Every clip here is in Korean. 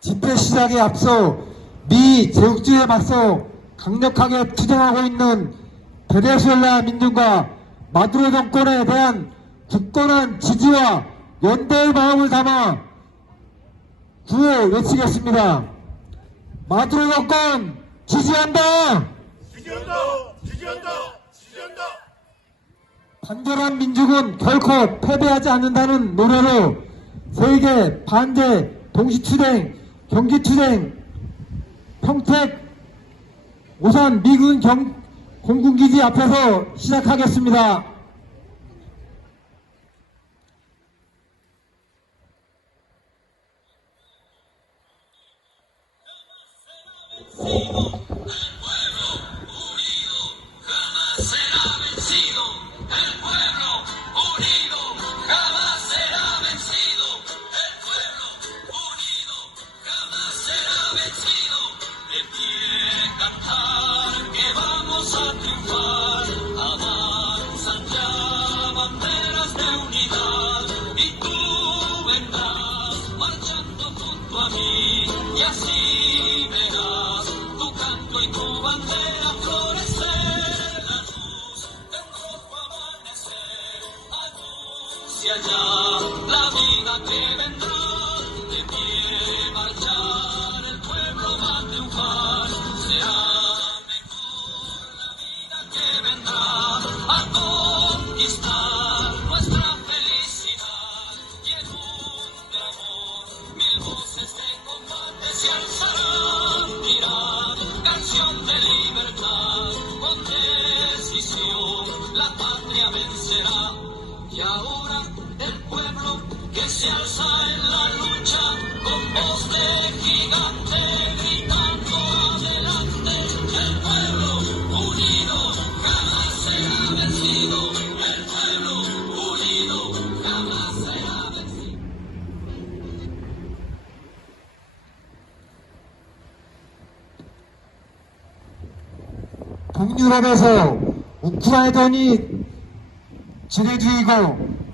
집회 시작에 앞서 미 제국주의에 맞서 강력하게 투쟁하고 있는 베네수엘라 민중과 마두로 정권에 대한 굳건한 지지와 연대의 마음을 담아 구호 외치겠습니다. 마두로 정권 지지한다! 지지한다! 지지한다! 지지한다! 단결한 민족은 결코 패배하지 않는다는 노래로 세계 반대 동시투쟁, 경기투쟁, 평택, 오산 미군 공군기지 앞에서 시작하겠습니다. Y así verás tu canto y tu bandera florecer, la luz de un rojo amanecer, anuncia ya la vida que vendrá, de pie marchar el pueblo va a triunfar, será mejor la vida que vendrá, a conquistar nuestra felicidad, y en un de amor mil voces de combate se alzarán, dirán canción de libertad, con decisión la patria vencerá. Y ahora el pueblo que se alza en la lucha, con voz de gigante, gritando adelante, el pueblo unido jamás será vencido, el pueblo unido jamás será vencido. 북유럽에서 우크라이나전이 지뢰주의고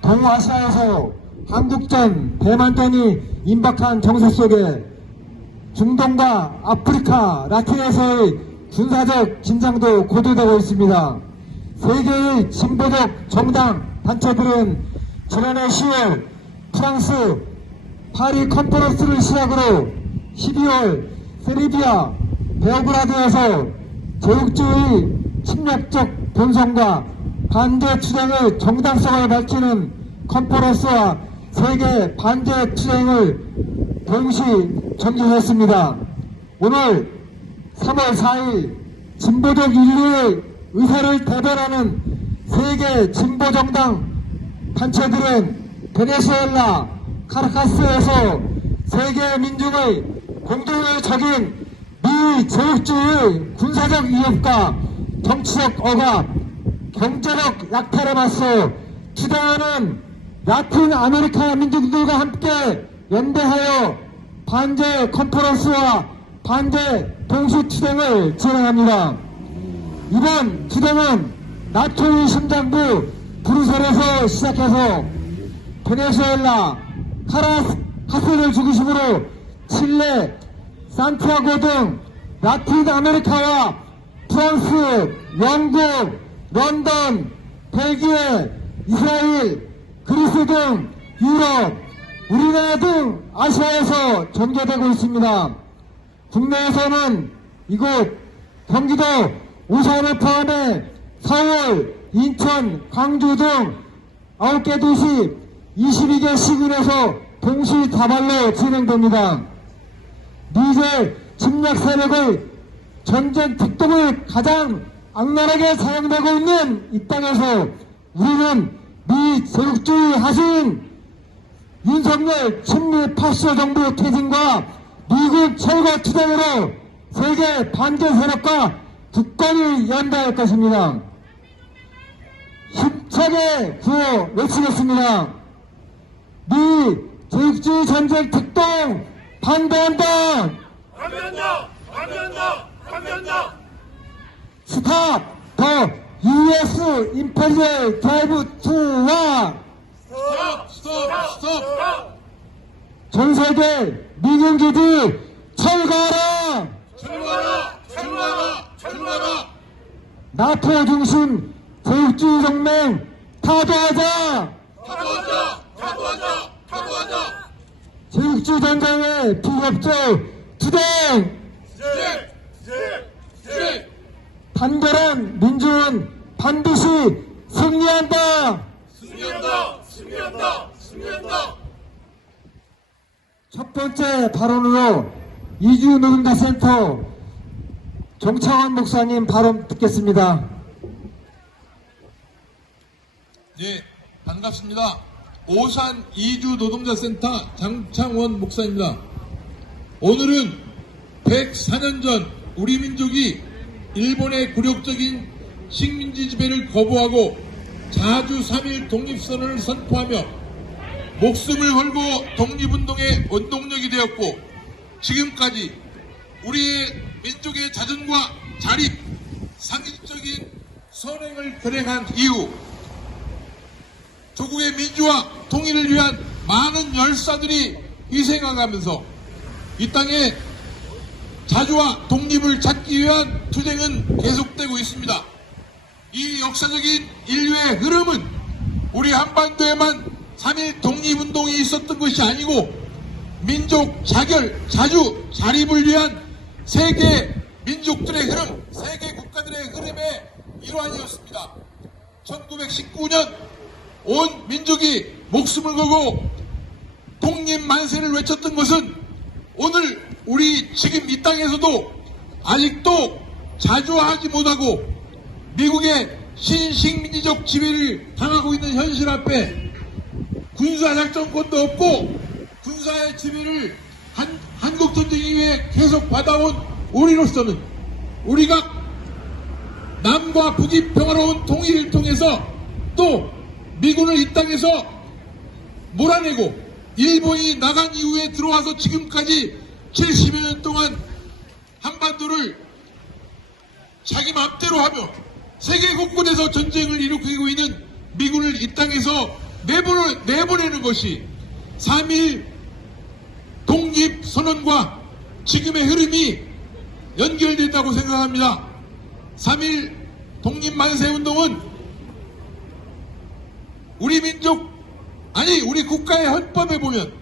동아시아에서 한국전, 대만전이 임박한 정세 속에 중동과 아프리카, 라틴에서의 군사적 긴장도 고조되고 있습니다. 세계의 진보적 정당 단체들은 지난해 10월 프랑스 파리 컨퍼런스를 시작으로 12월 세르비아 베오그라드에서 제국주의 침략적 본성과 반대 투쟁의 정당성을 밝히는 컨퍼런스와 세계 반대 투쟁을 동시 전개했습니다. 오늘 3월 4일 진보적 인류의 의사를 대변하는 세계 진보정당 단체들은 베네수엘라 카라카스에서 세계 민중의 공동의 적인 미 제국주의의 군사적 위협과 정치적 억압, 경제적 약탈에 맞서 투쟁하는 라틴 아메리카 민족들과 함께 연대하여 반대 컨퍼런스와 반대 동시 투쟁을 진행합니다. 이번 투쟁은 나토의 심장부 브루셀에서 시작해서 베네수엘라, 카라카스를 중심으로 칠레, 산티아고 등 라틴 아메리카와 프랑스, 영국, 런던, 벨기에, 이스라엘, 그리스 등 유럽, 우리나라 등 아시아에서 전개되고 있습니다. 국내에서는 이곳 경기도 오산을 포함해 서울, 인천, 광주 등 9개 도시 22개 시군에서 동시다발로 진행됩니다. 미제 침략 세력의 전쟁 특동을 가장 악랄하게 사용되고 있는 이 땅에서 우리는 미 제국주의 하수인 윤석열 친미 파쇼 정부 퇴진과 미국 철거 투쟁으로 세계 반대 세력과 굳건히 연대할 것입니다. 힘차게 구호 외치겠습니다. 미 제국주의 전쟁 특동 반대한다! 반대한다! 반대한다! 반대한다! 스탑 더 US 임페리얼 드라이브 투와 스톱! 스톱! 스톱! 전 세계 민영기들 철거하라! 철거하라! 철거하라! 철거하라! 나토 중심 제국주의 동맹 타도하자! 타도하자! 타도하자! 타도하자! 제국주의 전쟁의 비협조 투쟁! 네! 단결한 민주는 반드시 승리한다! 승리한다! 승리한다! 승리한다! 첫 번째 발언으로 이주 노동자센터 정창원 목사님 발언 듣겠습니다. 예, 반갑습니다. 오산 이주 노동자센터 장창원 목사입니다. 오늘은 104년 전 우리 민족이 일본의 굴욕적인 식민지 지배를 거부하고 자주 3.1 독립선언을 선포하며 목숨을 걸고 독립운동의 원동력이 되었고 지금까지 우리의 민족의 자존과 자립, 상식적인 선행을 결행한 이후 조국의 민주화, 통일을 위한 많은 열사들이 희생하면서 이 땅에 자주와 독립을 찾기 위한 투쟁은 계속되고 있습니다. 이 역사적인 인류의 흐름은 우리 한반도에만 3.1 독립운동이 있었던 것이 아니고 민족 자결, 자주, 자립을 위한 세계 민족들의 흐름, 세계 국가들의 흐름의 일환이었습니다. 1919년 온 민족이 목숨을 걸고 독립만세를 외쳤던 것은 오늘 우리 지금 이 땅에서도 아직도 자주하지 못하고 미국의 신식민지적 지배를 당하고 있는 현실 앞에 군사작전권도 없고 군사의 지배를 한국전쟁 이후에 계속 받아온 우리로서는 우리가 남과 북이 평화로운 통일을 통해서 또 미군을 이 땅에서 몰아내고 일본이 나간 이후에 들어와서 지금까지 70여 년 동안 한반도를 자기 맘대로 하며 세계 곳곳에서 전쟁을 일으키고 있는 미군을 이 땅에서 내보내는 것이 3.1 독립선언과 지금의 흐름이 연결된다고 생각합니다. 3.1 독립만세운동은 우리 민족, 아니 우리 국가의 헌법에 보면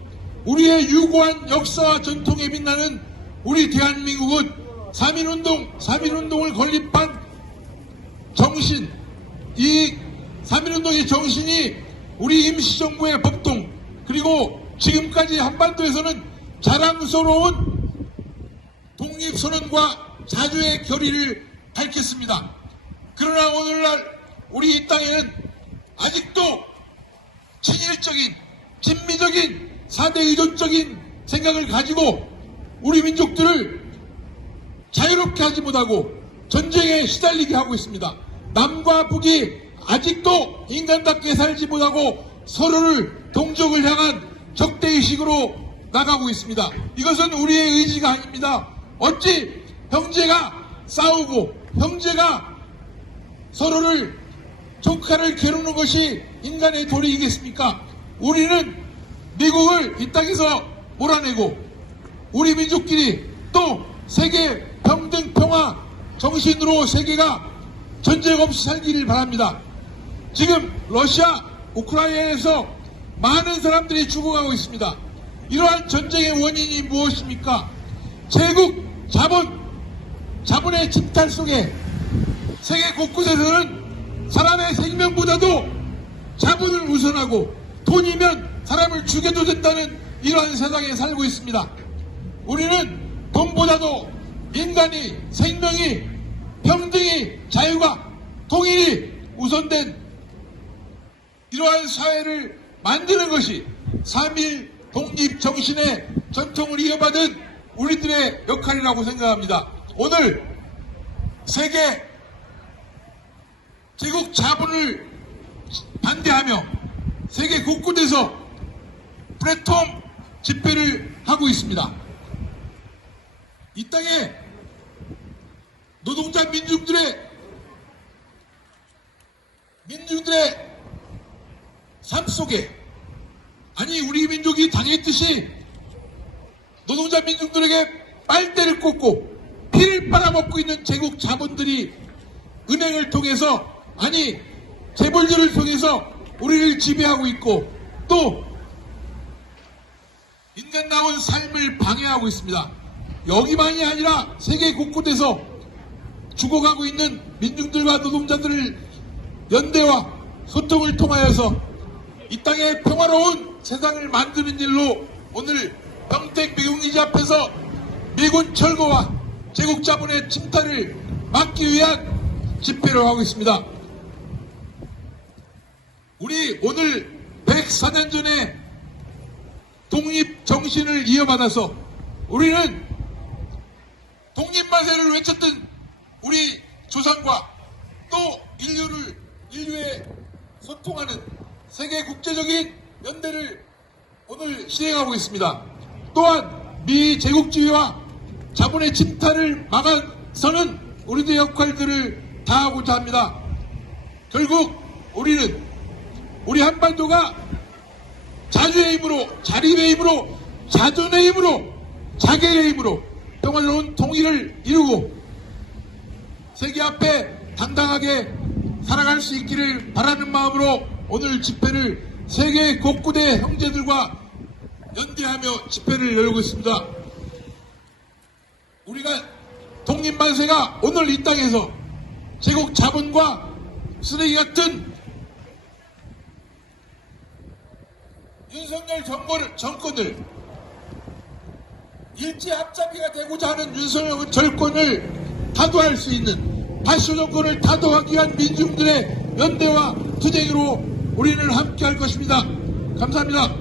우리의 유구한 역사와 전통에 빛나는 우리 대한민국은 3.1운동을 건립한 정신, 이 3.1운동의 정신이 우리 임시정부의 법동 그리고 지금까지 한반도에서는 자랑스러운 독립선언과 자주의 결의를 밝혔습니다. 그러나 오늘날 우리 이 땅에는 아직도 친일적인, 진미적인, 4대 의존적인 생각을 가지고 우리 민족들을 자유롭게 하지 못하고 전쟁에 시달리게 하고 있습니다. 남과 북이 아직도 인간답게 살지 못하고 서로를 동족을 향한 적대의식으로 나가고 있습니다. 이것은 우리의 의지가 아닙니다. 어찌 형제가 싸우고 형제가 서로를 조카를 겨루는 것이 인간의 도리이겠습니까? 우리는 미국을 이 땅에서 몰아내고 우리 민족끼리 또 세계 평등 평화 정신으로 세계가 전쟁 없이 살기를 바랍니다. 지금 러시아, 우크라이나에서 많은 사람들이 죽어가고 있습니다. 이러한 전쟁의 원인이 무엇입니까? 제국, 자본의 집탈 속에 세계 곳곳에서는 사람의 생명보다도 자본을 우선하고 돈이면 사람을 죽여도 된다는 이러한 세상에 살고 있습니다. 우리는 돈보다도 인간이, 생명이, 평등이, 자유가, 통일이 우선된 이러한 사회를 만드는 것이 3.1 독립 정신의 전통을 이어받은 우리들의 역할이라고 생각합니다. 오늘 세계 제국 자본을 반대하며 세계 곳곳에서 플랫폼 집회를 하고 있습니다. 이 땅에 노동자 민중들의 삶 속에 아니 우리 민족이 당했듯이 노동자 민중들에게 빨대를 꽂고 피를 빨아먹고 있는 제국 자본들이 은행을 통해서, 아니 재벌들을 통해서 우리를 지배하고 있고 또 인간다운 삶을 방해하고 있습니다. 여기만이 아니라 세계 곳곳에서 죽어가고 있는 민중들과 노동자들을 연대와 소통을 통하여서 이 땅의 평화로운 세상을 만드는 일로 오늘 평택 미군기지 앞에서 미군 철거와 제국 자본의 침탈을 막기 위한 집회를 하고 있습니다. 우리 오늘 104년 전에 독립 정신을 이어받아서 우리는 독립만세를 외쳤던 우리 조상과 또 인류에 소통하는 세계 국제적인 연대를 오늘 실행하고 있습니다. 또한 미 제국주의와 자본의 침탈을 막아서는 우리들의 역할들을 다하고자 합니다. 결국 우리는 우리 한반도가 자주의 힘으로, 자립의 힘으로, 자존의 힘으로, 자결의 힘으로 평화로운 통일을 이루고 세계 앞에 당당하게 살아갈 수 있기를 바라는 마음으로 오늘 집회를 세계 곳곳의 형제들과 연대하며 집회를 열고 있습니다. 우리가 독립만세가 오늘 이 땅에서 제국 자본과 쓰레기 같은 윤석열 정권을 일제 앞잡이가 되고자 하는 윤석열 정권을 타도할 수 있는 파쇼 정권을 타도하기 위한 민중들의 연대와 투쟁으로 우리는 함께 할 것입니다. 감사합니다.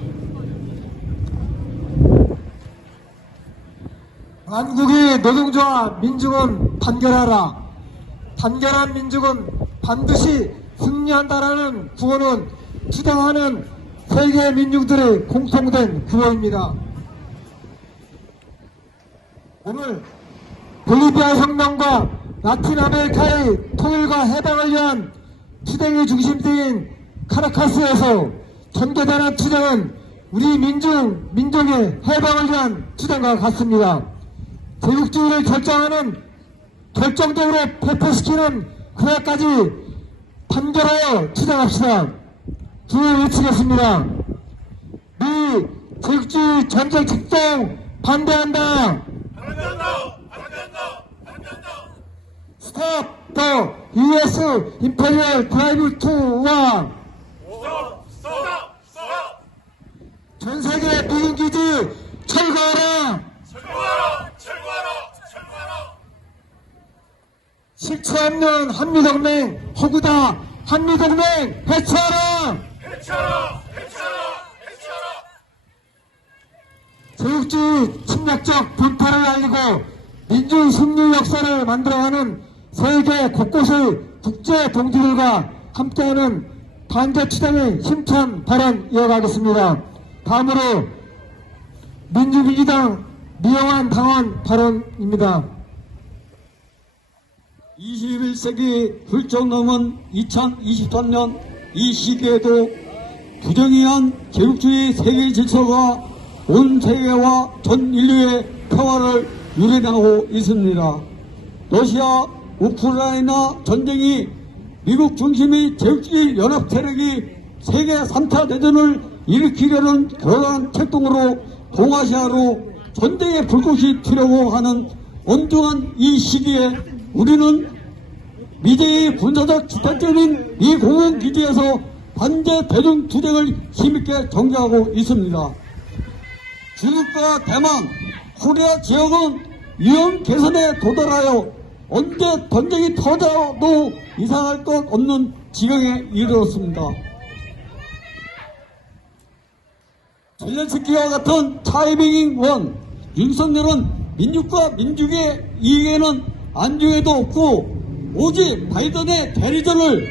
만국의 노동자와 민중은 단결하라. 단결한 민중은 반드시 승리한다라는 구호는 투쟁하는 세계 민중들의 공통된 구호입니다. 오늘 볼리비아 혁명과 라틴 아메리카의 통일과 해방을 위한 투쟁의 중심지인 카라카스에서 전개되는 투쟁은 우리 민족의 해방을 위한 투쟁과 같습니다. 제국주의를 결정적으로 폐폐시키는 그날까지 단결하여 투쟁합시다. 두을 외치겠습니다. 미 제국주의 전쟁 특정 반대한다. Stop the U.S. Imperial Drive to War. 전 세계 미군 기지 철거하라. 실체 없는 한미동맹 허구다. 한미동맹 해체하라. 제국주의 침략적 분파를 알리고 민주 승리 역사를 만들어가는 세계 곳곳의 국제 동지들과 함께하는 반대 투쟁의 힘찬 발언 이어가겠습니다. 다음으로 민주민주당 미영환 당원 발언입니다. 21세기 훌쩍 넘은 2023년 이 시기에도 부정의한 제국주의 세계 질서가 온 세계와 전 인류의 평화를 유린하고 있습니다. 러시아 우크라이나 전쟁이 미국 중심의 제국주의 연합 세력이 세계 3차 대전을 일으키려는 교란한 책동으로 동아시아로 전쟁의 불꽃이 튀려고 하는 엄중한 이 시기에 우리는 미제의 군사적 지탄점인 이 공군기지에서 반제 대중 투쟁을 힘있게 정지하고 있습니다. 중국과 대만, 코리아 지역은 위험 개선에 도달하여 언제 전쟁이 터져도 이상할 것 없는 지경에 이르렀습니다. 젤렌스키와 같은 차이밍 원, 윤석열은 민족과 민중의 이익에는 안중에도 없고 오직 바이든의 대리전을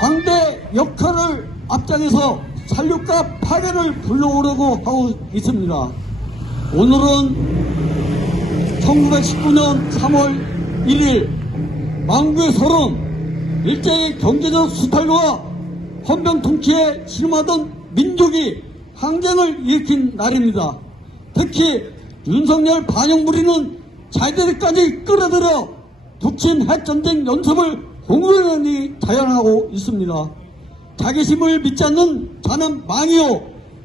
광대 역할을 앞장에서 살육과 파괴를 불러오려고 하고 있습니다. 오늘은 1919년 3월 1일 만구의 서론, 일제의 경제적 수탈과 헌병 통치에 신음하던 민족이 항쟁을 일으킨 날입니다. 특히 윤석열 반영부리는 자기들까지 끌어들여 북친 핵전쟁 연습을 공공연히 자연하고 있습니다. 자기심을 믿지 않는 자는 망이요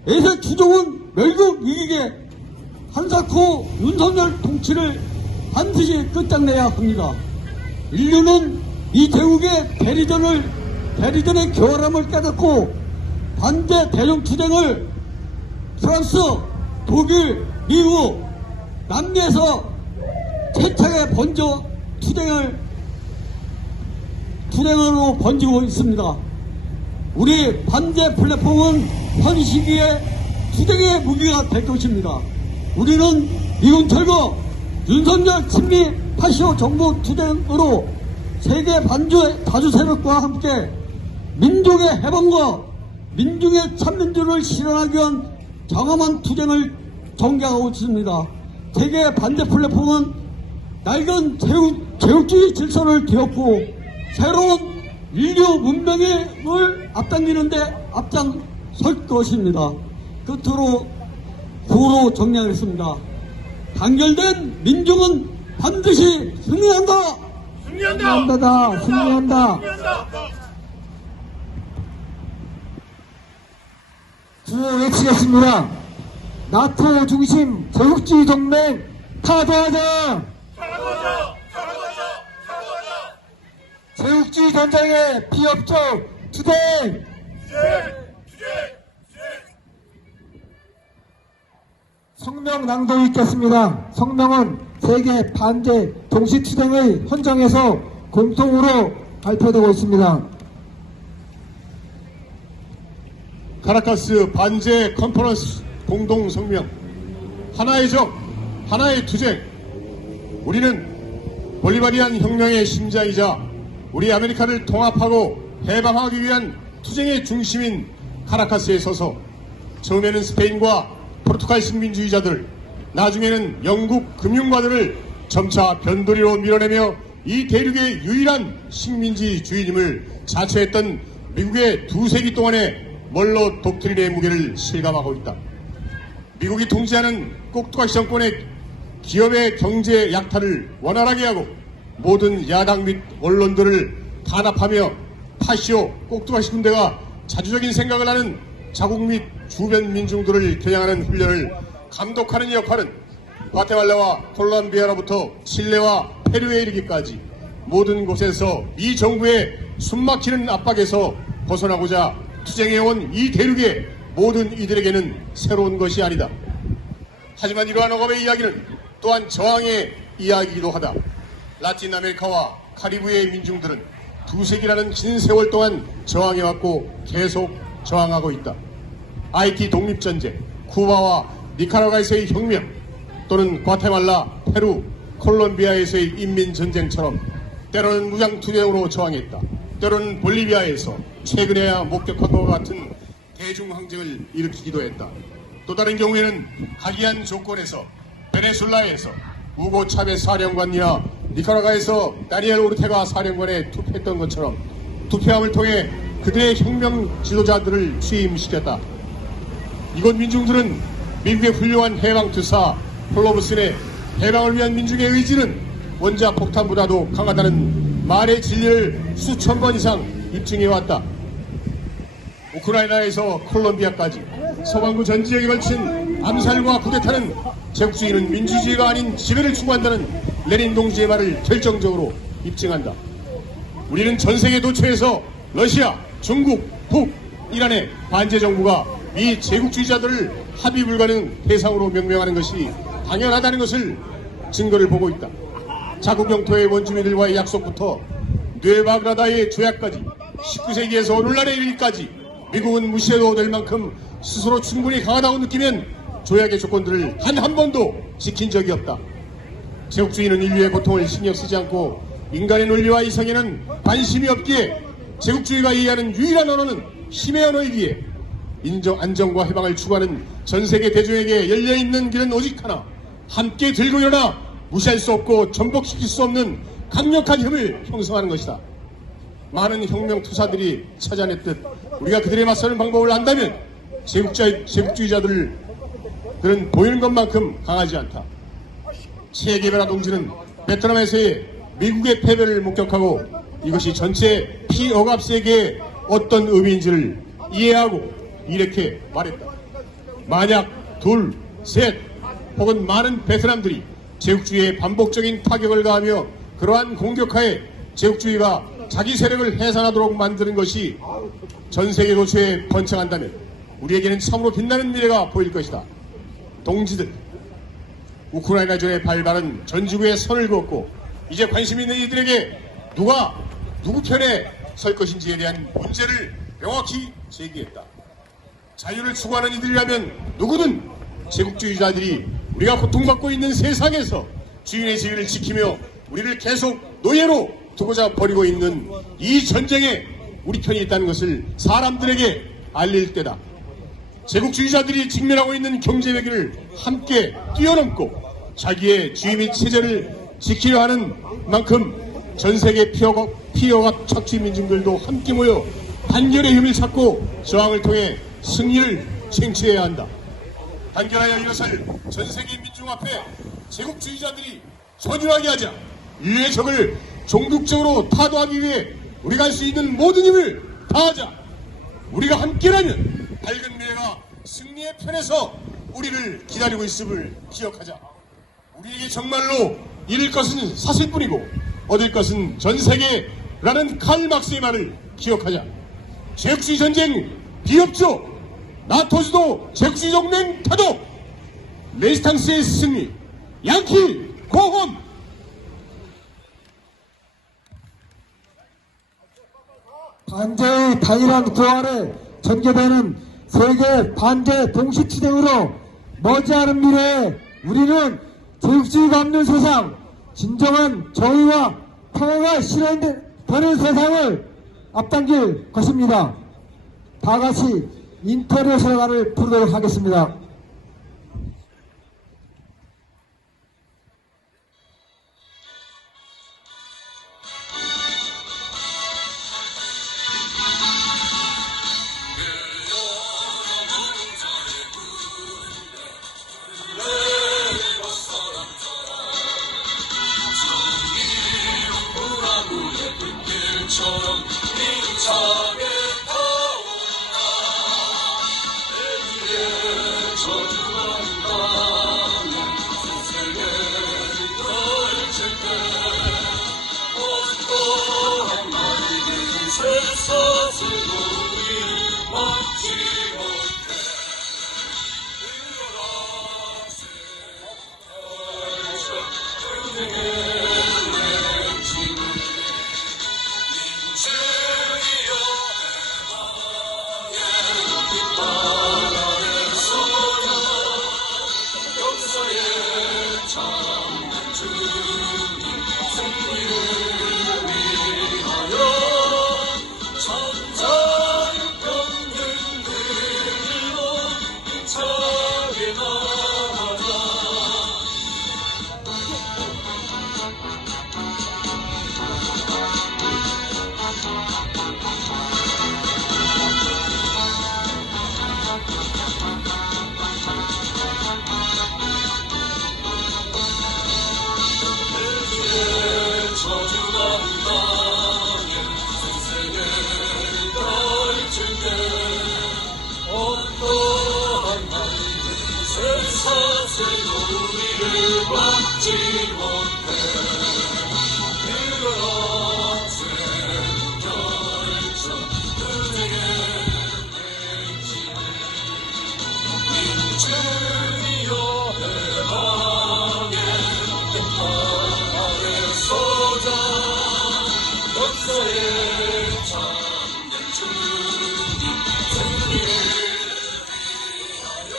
애세 추종은 멸국 이기게 한사코 윤석열 통치를 반드시 끝장내야 합니다. 인류는 이 제국의 대리전의 교활함을 깨닫고 반대 대중 투쟁을 프랑스, 독일, 미국, 남미에서 세차게 번져 투쟁으로 번지고 있습니다. 우리 반대 플랫폼은 현 시기에 투쟁의 무기가 될 것입니다. 우리는 미군 철거, 윤석열 친미 파시오 정부 투쟁으로 세계 반주 다수 세력과 함께 민족의 해방과 민중의 참민주를 실현하기 위한 장엄한 투쟁을 전개하고 있습니다. 세계 반대 플랫폼은 낡은 제국주의 질서를 뒤엎고 새로운 인류 문명을 앞당기는데 앞장설 것입니다. 끝으로 구호로 정리하겠습니다. 단결된 민중은 반드시 승리한다. 승리한다. 승리한다. 구호 외치겠습니다. 나토 중심 제국주의 동맹 타도하자. 제국주의 전쟁의 비협조 투쟁. 성명 낭독 있겠습니다. 성명은 세계 반대 동시투쟁의 헌정에서 공통으로 발표되고 있습니다. 카라카스 반제 컨퍼런스 공동 성명. 하나의 적, 하나의 투쟁. 우리는 볼리바리안 혁명의 심장이자 우리 아메리카를 통합하고 해방하기 위한 투쟁의 중심인 카라카스에 서서 처음에는 스페인과 포르투갈 식민주의자들, 나중에는 영국 금융가들을 점차 변두리로 밀어내며 이 대륙의 유일한 식민지주의임을 자처했던 미국의 2세기 동안의 멀로 독트린의 무게를 실감하고 있다. 미국이 통치하는 꼭두각시 정권의 기업의 경제 약탈을 원활하게 하고 모든 야당 및 언론들을 탄압하며 파시오 꼭두각시 군대가 자주적인 생각을 하는 자국 및 주변 민중들을 겨냥하는 훈련을 감독하는 역할은 과테말라와 콜롬비아로부터 칠레와 페루에 이르기까지 모든 곳에서 미 정부의 숨막히는 압박에서 벗어나고자 투쟁해온 이 대륙의 모든 이들에게는 새로운 것이 아니다. 하지만 이러한 억압의 이야기는 또한 저항의 이야기이기도 하다. 라틴 아메리카와 카리브해의 민중들은 2세기라는 긴 세월 동안 저항해왔고 계속 저항하고 있다. 하이티 독립전쟁, 쿠바와 니카라과에서의 혁명, 또는 과테말라, 페루, 콜롬비아에서의 인민전쟁처럼 때로는 무장투쟁으로 저항했다. 때로는 볼리비아에서 최근에야 목격한 것과 같은 대중항쟁을 일으키기도 했다. 또 다른 경우에는 각이한 조건에서 베네수엘라에서 우고 차베스 사령관이나 니카라과에서 다니엘 오르테가 사령관에 투표했던 것처럼 투표함을 통해 그들의 혁명 지도자들을 취임시켰다. 이곳 민중들은 미국의 훌륭한 해방투사 폴로브슨의 해방을 위한 민중의 의지는 원자 폭탄보다도 강하다는 말의 진리를 수천 번 이상 입증해왔다. 우크라이나에서 콜롬비아까지 서방부 전 지역에 걸친 암살과 쿠데타는 제국주의는 민주주의가 아닌 지배를 추구한다는 레닌 동지의 말을 결정적으로 입증한다. 우리는 전세계 도처에서 러시아, 중국, 북, 이란의 반제 정부가 미 제국주의자들을 합의 불가능 대상으로 명명하는 것이 당연하다는 것을 증거를 보고 있다. 자국 영토의 원주민들과의 약속부터 뇌바그라다의 조약까지 19세기에서 오늘날에 이르기까지 미국은 무시해도 될 만큼 스스로 충분히 강하다고 느끼면 조약의 조건들을 단 한 번도 지킨 적이 없다. 제국주의는 인류의 고통을 신경 쓰지 않고 인간의 논리와 이성에는 관심이 없기에 제국주의가 이해하는 유일한 언어는 힘의 언어이기에 안정과 해방을 추구하는 전세계 대중에게 열려있는 길은 오직 하나, 함께 들고 일어나 무시할 수 없고 전복시킬 수 없는 강력한 힘을 형성하는 것이다. 많은 혁명 투사들이 찾아냈듯 우리가 그들에 맞서는 방법을 안다면 제국주의자들을 그는 보이는 것만큼 강하지 않다. 체게베라 동지는 베트남에서의 미국의 패배를 목격하고 이것이 전체 피억압 세계의 어떤 의미인지를 이해하고 이렇게 말했다. 만약 둘, 셋 혹은 많은 베트남들이 제국주의에 반복적인 타격을 가하며 그러한 공격하에 제국주의가 자기 세력을 해산하도록 만드는 것이 전 세계 도처에 번창한다면 우리에게는 참으로 빛나는 미래가 보일 것이다. 동지들, 우크라이나전에 발발한 전지구에 선을 그었고 이제 관심 있는 이들에게 누가 누구 편에 설 것인지에 대한 문제를 명확히 제기했다. 자유를 추구하는 이들이라면 누구든 제국주의자들이 우리가 고통받고 있는 세상에서 주인의 지위를 지키며 우리를 계속 노예로 두고자 벌이고 있는 이 전쟁에 우리 편이 있다는 것을 사람들에게 알릴 때다. 제국주의자들이 직면하고 있는 경제 위기를 함께 뛰어넘고 자기의 주의 및 체제를 지키려 하는 만큼 전 세계 피어갑 척추 민중들도 함께 모여 단결의 힘을 찾고 저항을 통해 승리를 쟁취해야 한다. 단결하여 이것을 전 세계 민중 앞에 제국주의자들이 전율하게 하자. 인류의 적을 종국적으로 타도하기 위해 우리가 할 수 있는 모든 힘을 다하자. 우리가 함께라면 밝은 미래가 승리의 편에서 우리를 기다리고 있음을 기억하자. 우리에게 정말로 잃을 것은 사실뿐이고 얻을 것은 전 세계라는 칼 막스의 말을 기억하자. 제국주의 전쟁 비협조, 나토주도 제국주의 동맹 타도, 레지스탕스의 승리, 양키 고혼. 반대의 단일한 부활에 전개되는 세계 반대 동시투쟁으로 머지않은 미래에 우리는 제국주의가 없는 세상, 진정한 정의와 평화가 실현되는 세상을 앞당길 것입니다. 다 같이 인터넷 설가를 부르도록 하겠습니다. 처럼 힘차게 타오라. 내일의 저주가 땅에 세계를 떨칠 때 어떠한 말이든 쇠사슬로 우리 막지 못해. 으라세 펼쳐 그대의 우리를 막지 못해. 그렇게 결정 그대의 외치네. 민중이여 해방의 뜻 아래 서자. 역사의 참된 주님 승리를 위하여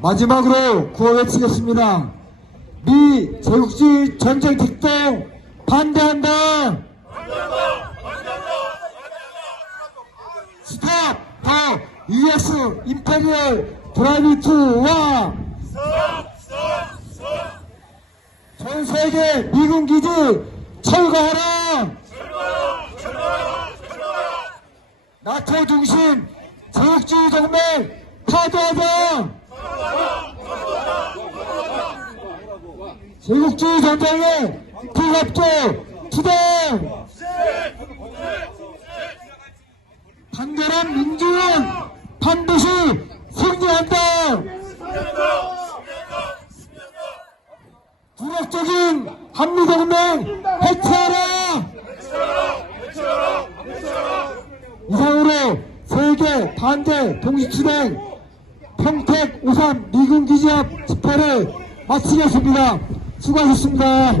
마지막으로 구호 외치겠습니다. 미 제국주의 전쟁 특동 반대한다. 스탑 더 US 임페리얼 드라이브 투와 전 세계 미군 기지 철거하라. 나토 중심 제국주의 동맹 파도하자. 제국주의 전쟁에 불합조 투쟁. 단결한 민주는 반드시 승리한다. 굴욕적인 한미동맹 해체하라. 이상으로 세계 반대 동시투쟁 평택 5.3 미군기지 앞 집회를 마치겠습니다. 수고하셨습니다.